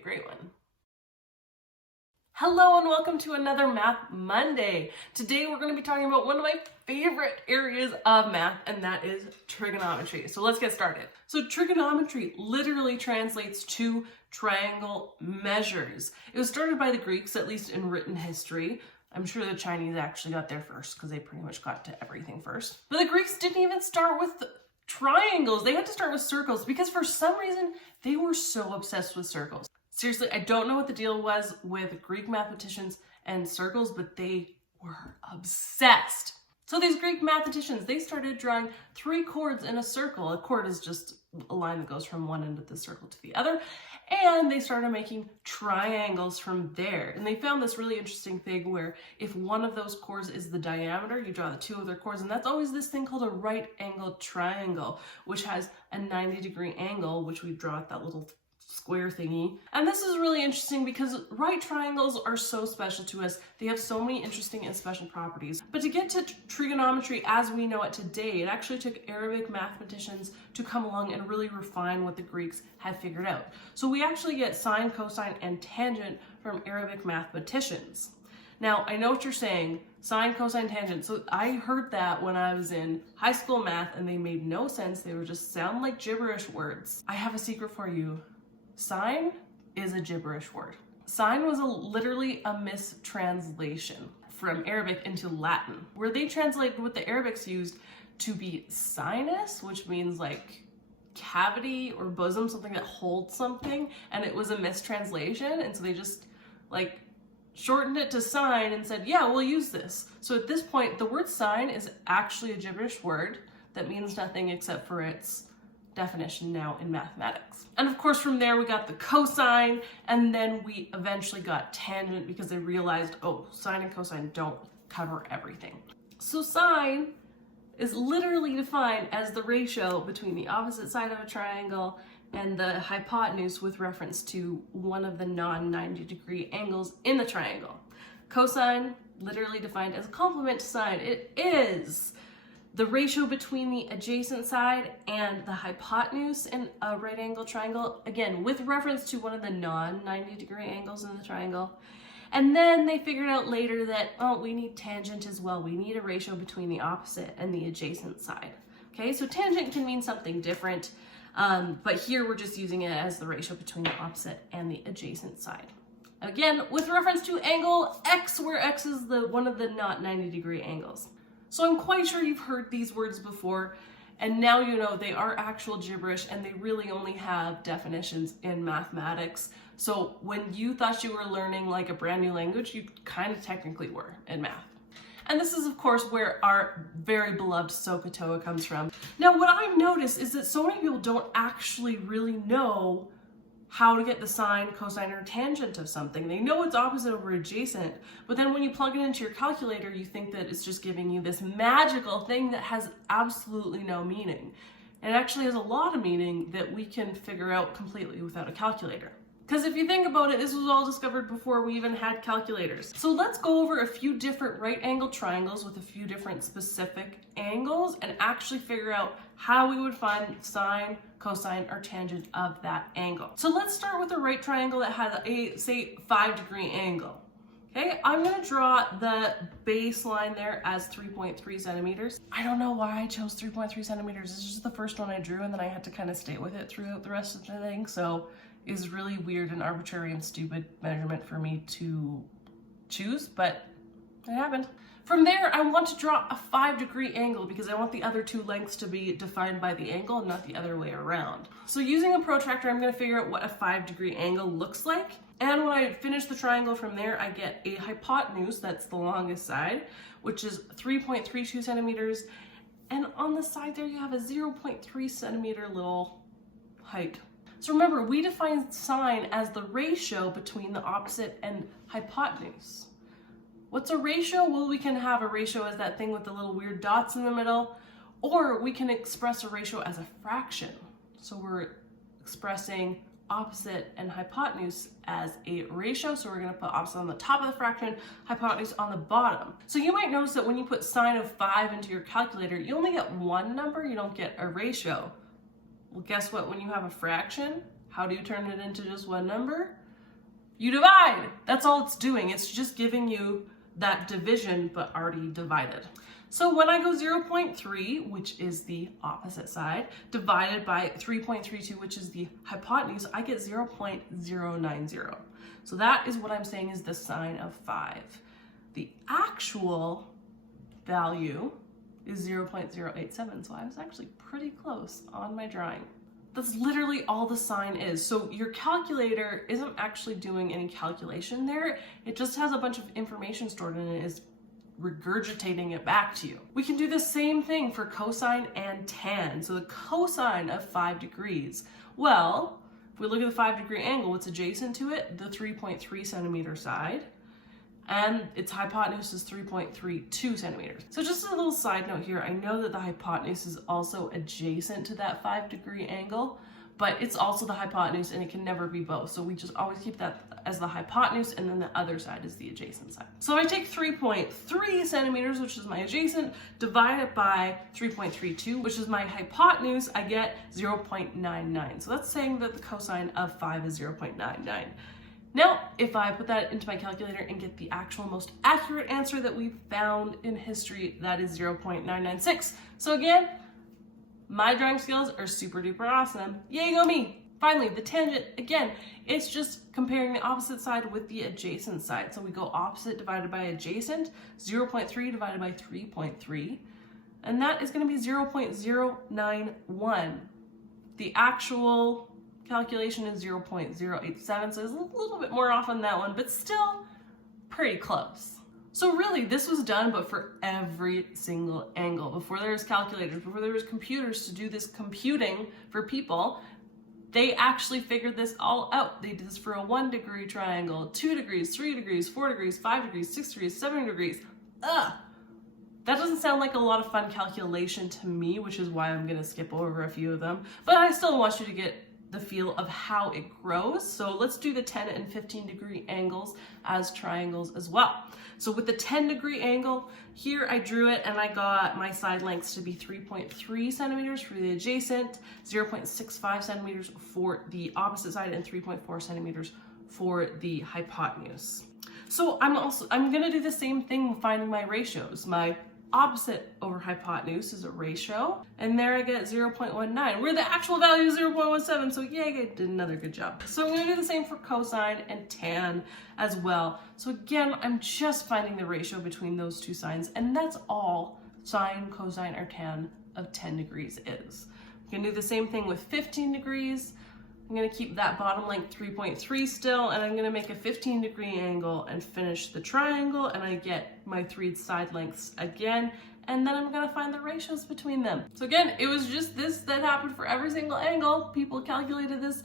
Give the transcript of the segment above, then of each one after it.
great one. Hello and welcome to another Math Monday. Today we're going to be talking about one of my favorite areas of math, and that is trigonometry. So let's get started. So trigonometry literally translates to triangle measures. It was started by the Greeks, at least in written history. I'm sure the Chinese actually got there first because they pretty much got to everything first. But the Greeks didn't even start with triangles. They had to start with circles because for some reason they were so obsessed with circles. Seriously, I don't know what the deal was with Greek mathematicians and circles, but they were obsessed. So these Greek mathematicians, they started drawing 3 chords in a circle. A chord is just a line that goes from one end of the circle to the other. And they started making triangles from there. And they found this really interesting thing where if one of those chords is the diameter, you draw the 2 other chords, and that's always this thing called a right angled triangle, which has a 90-degree angle, which we draw at that little square thingy. And this is really interesting because right triangles are so special to us. They have so many interesting and special properties. But to get to trigonometry as we know it today, it actually took Arabic mathematicians to come along and really refine what the Greeks had figured out. So we actually get sine, cosine, and tangent from Arabic mathematicians. Now, I know what you're saying, sine, cosine, tangent. So I heard that when I was in high school math and they made no sense. They were just sound like gibberish words. I have a secret for you. Sine is a gibberish word. Sine was literally a mistranslation from Arabic into Latin, where they translated what the Arabics used to be sinus, which means like cavity or bosom, something that holds something, and it was a mistranslation, and so they just like shortened it to sine and said, yeah, we'll use this. So at this point, the word sine is actually a gibberish word that means nothing except for its definition now in mathematics. And of course from there we got the cosine, and then we eventually got tangent because they realized, oh, sine and cosine don't cover everything. So sine is literally defined as the ratio between the opposite side of a triangle and the hypotenuse with reference to one of the non-90-degree angles in the triangle. Cosine, literally defined as a complement to sine. It is the ratio between the adjacent side and the hypotenuse in a right angle triangle, again, with reference to one of the non-90-degree angles in the triangle. And then they figured out later that, oh, we need tangent as well. We need a ratio between the opposite and the adjacent side. Okay, so tangent can mean something different, but here we're just using it as the ratio between the opposite and the adjacent side. Again, with reference to angle X, where X is one of the not 90-degree angles. So I'm quite sure you've heard these words before, and now you know they are actual gibberish and they really only have definitions in mathematics. So when you thought you were learning like a brand new language, you kind of technically were in math. And this is of course where our very beloved SOHCAHTOA comes from. Now what I've noticed is that so many people don't actually really know how to get the sine, cosine, or tangent of something. They know it's opposite over adjacent, but then when you plug it into your calculator, you think that it's just giving you this magical thing that has absolutely no meaning. It actually has a lot of meaning that we can figure out completely without a calculator. Because if you think about it, this was all discovered before we even had calculators. So let's go over a few different right angle triangles with a few different specific angles and actually figure out how we would find sine, cosine, or tangent of that angle. So let's start with a right triangle that has a, say, 5-degree angle. Okay, I'm gonna draw the baseline there as 3.3 centimeters. I don't know why I chose 3.3 centimeters. This is just the first one I drew, and then I had to kind of stay with it throughout the rest of the thing. So it's really weird and arbitrary and stupid measurement for me to choose, but it happened. From there, I want to draw a 5-degree angle because I want the other 2 lengths to be defined by the angle and not the other way around. So using a protractor, I'm going to figure out what a 5-degree angle looks like. And when I finish the triangle from there, I get a hypotenuse, that's the longest side, which is 3.32 centimeters. And on the side there, you have a 0.3 centimeter little height. So remember, we define sine as the ratio between the opposite and hypotenuse. What's a ratio? Well, we can have a ratio as that thing with the little weird dots in the middle, or we can express a ratio as a fraction. So we're expressing opposite and hypotenuse as a ratio. So we're going to put opposite on the top of the fraction, hypotenuse on the bottom. So you might notice that when you put sine of 5 into your calculator, you only get one number, you don't get a ratio. Well, guess what? When you have a fraction, how do you turn it into just one number? you divide. That's all it's doing. It's just giving you that division, but already divided. So when I go 0.3, which is the opposite side, divided by 3.32, which is the hypotenuse, I get 0.090. So that is what I'm saying is the sine of 5. The actual value is 0.087, so I was actually pretty close on my drawing. That's literally all the sine is. So your calculator isn't actually doing any calculation there. It just has a bunch of information stored in it, is regurgitating it back to you. We can do the same thing for cosine and tan. So the cosine of 5 degrees. Well, if we look at the 5-degree angle, what's adjacent to it? The 3.3 centimeter side. And its hypotenuse is 3.32 centimeters. So just a little side note here, I know that the hypotenuse is also adjacent to that 5-degree angle, but it's also the hypotenuse and it can never be both. So we just always keep that as the hypotenuse, and then the other side is the adjacent side. So I take 3.3 centimeters, which is my adjacent, divide it by 3.32, which is my hypotenuse, I get 0.99. So that's saying that the cosine of 5 is 0.99. Now, if I put that into my calculator and get the actual most accurate answer that we've found in history, that is 0.996. So again, my drawing skills are super duper awesome. Yay go me! Finally, the tangent, again, it's just comparing the opposite side with the adjacent side. So we go opposite divided by adjacent, 0.3 divided by 3.3, and that is going to be 0.091. The actual calculation is 0.087, so it's a little bit more off on that one, but still pretty close. So really, this was done, but for every single angle. Before there was calculators, before there was computers to do this computing for people, they actually figured this all out. They did this for a 1-degree triangle, 2 degrees, 3 degrees, 4 degrees, 5 degrees, 6 degrees, 7 degrees. Ugh! That doesn't sound like a lot of fun calculation to me, which is why I'm gonna skip over a few of them. But I still want you to get the feel of how it grows. So let's do the 10 and 15 degree angles as triangles as well. So with the 10-degree angle, here I drew it and I got my side lengths to be 3.3 centimeters for the adjacent, 0.65 centimeters for the opposite side, and 3.4 centimeters for the hypotenuse. So I'm gonna do the same thing finding my ratios. My opposite over hypotenuse is a ratio, and there I get 0.19, where the actual value is 0.17, so yay, I did another good job. So I'm gonna do the same for cosine and tan as well. So again, I'm just finding the ratio between those two signs, and that's all sine, cosine, or tan of 10 degrees is. I'm gonna do the same thing with 15 degrees. I'm gonna keep that bottom length 3.3 still, and I'm gonna make a 15-degree angle and finish the triangle, and I get my 3 side lengths again, and then I'm gonna find the ratios between them. So again, it was just this that happened for every single angle. People calculated this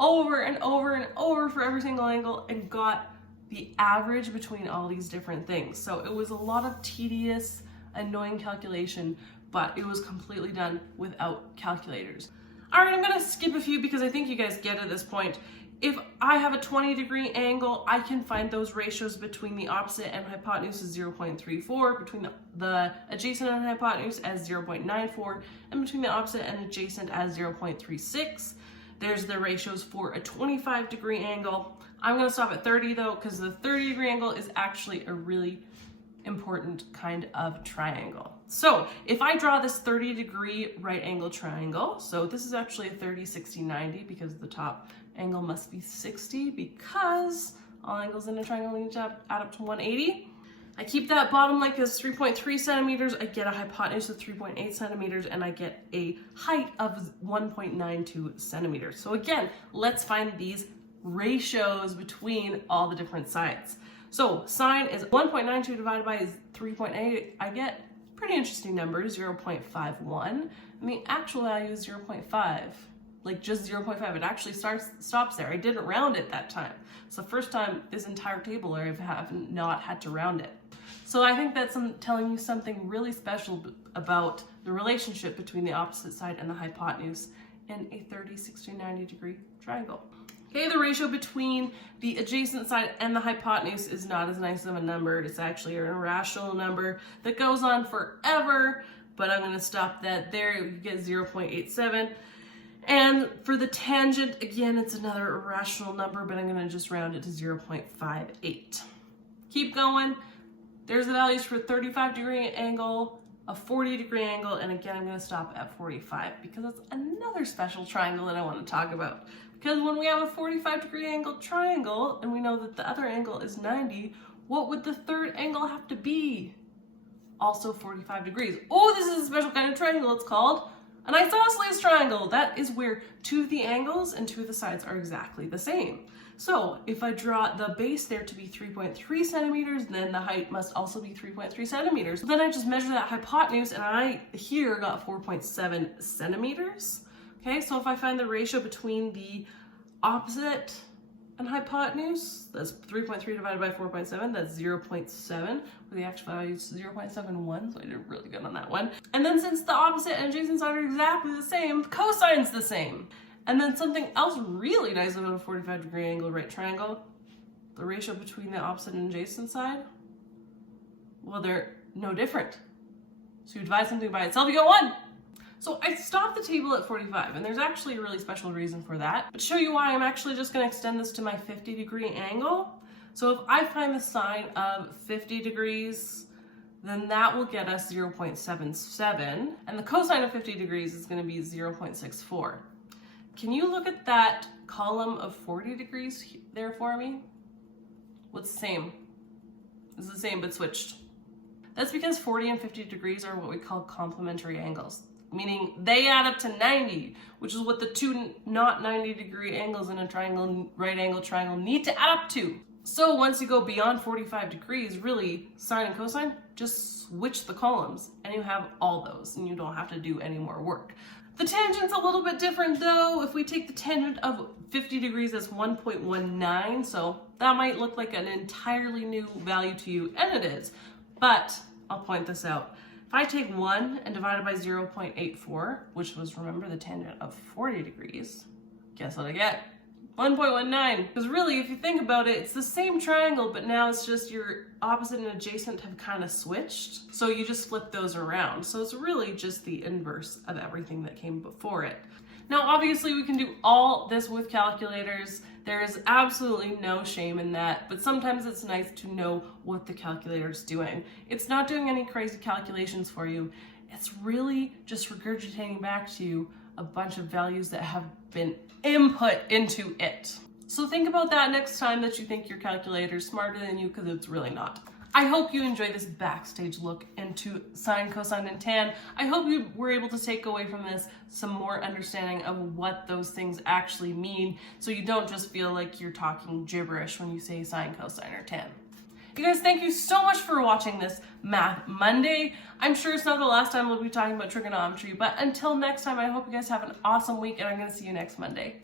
over and over and over for every single angle and got the average between all these different things. So it was a lot of tedious, annoying calculation, but it was completely done without calculators. All right, I'm gonna skip a few because I think you guys get at this point. If I have a 20-degree angle, I can find those ratios between the opposite and hypotenuse as 0.34, between the adjacent and hypotenuse as 0.94, and between the opposite and adjacent as 0.36. There's the ratios for a 25-degree angle. I'm gonna stop at 30 though, because the 30-degree angle is actually a really important kind of triangle. So if I draw this 30-degree right angle triangle, so this is actually a 30, 60, 90 because the top angle must be 60 because all angles in a triangle need to add up to 180. I keep that bottom length as 3.3 centimeters, I get a hypotenuse of 3.8 centimeters, and I get a height of 1.92 centimeters. So again, let's find these ratios between all the different sides. So sine is 1.92 divided by 3.8, I get pretty interesting number, 0.51, and the actual value is 0.5, like just 0.5. It actually stops there. I didn't round it that time. It's the first time this entire table where I have not had to round it. So I think that's telling you something really special about the relationship between the opposite side and the hypotenuse in a 30, 60, 90 degree triangle. Okay, the ratio between the adjacent side and the hypotenuse is not as nice of a number. It's actually an irrational number that goes on forever, but I'm gonna stop that there. You get 0.87. And for the tangent, again, it's another irrational number, but I'm gonna just round it to 0.58. Keep going. There's the values for a 35-degree angle, a 40-degree angle, and again, I'm gonna stop at 45 because it's another special triangle that I wanna talk about. Because when we have a 45-degree angle triangle, and we know that the other angle is 90, what would the third angle have to be? Also 45 degrees. Oh, this is a special kind of triangle. It's called an isosceles triangle. That is where two of the angles and two of the sides are exactly the same. So if I draw the base there to be 3.3 centimeters, then the height must also be 3.3 centimeters. Then I just measure that hypotenuse, and I here got 4.7 centimeters. Okay, so if I find the ratio between the opposite and hypotenuse, that's 3.3 divided by 4.7, that's 0.7, where the actual value is 0.71, so I did really good on that one. And then since the opposite and adjacent side are exactly the same, the cosine's the same. And then something else really nice about a 45-degree angle right triangle, the ratio between the opposite and adjacent side, well, they're no different. So you divide something by itself, you get 1. So I stopped the table at 45, and there's actually a really special reason for that. But to show you why, I'm actually just going to extend this to my 50-degree angle. So if I find the sine of 50 degrees, then that will get us 0.77, and the cosine of 50 degrees is going to be 0.64. Can you look at that column of 40 degrees there for me? What's the same? It's the same but switched. That's because 40 and 50 degrees are what we call complementary angles, meaning they add up to 90, which is what the two not 90-degree angles in a triangle, right angle triangle, need to add up to. So once you go beyond 45 degrees, really, sine and cosine, just switch the columns and you have all those and you don't have to do any more work. The tangent's a little bit different though. If we take the tangent of 50 degrees as 1.19, so that might look like an entirely new value to you, and it is, but I'll point this out. If I take 1 and divide it by 0.84, which was, remember, the tangent of 40 degrees, guess what I get? 1.19. Because really, if you think about it, it's the same triangle, but now it's just your opposite and adjacent have kind of switched. So you just flip those around. So it's really just the inverse of everything that came before it. Now, obviously, we can do all this with calculators. There is absolutely no shame in that, but sometimes it's nice to know what the calculator is doing. It's not doing any crazy calculations for you. It's really just regurgitating back to you a bunch of values that have been input into it. So think about that next time that you think your calculator is smarter than you, because it's really not. I hope you enjoy this backstage look into sine, cosine, and tan. I hope you were able to take away from this some more understanding of what those things actually mean, so you don't just feel like you're talking gibberish when you say sine, cosine, or tan. You guys, thank you so much for watching this Math Monday. I'm sure it's not the last time we'll be talking about trigonometry, but until next time, I hope you guys have an awesome week, and I'm going to see you next Monday.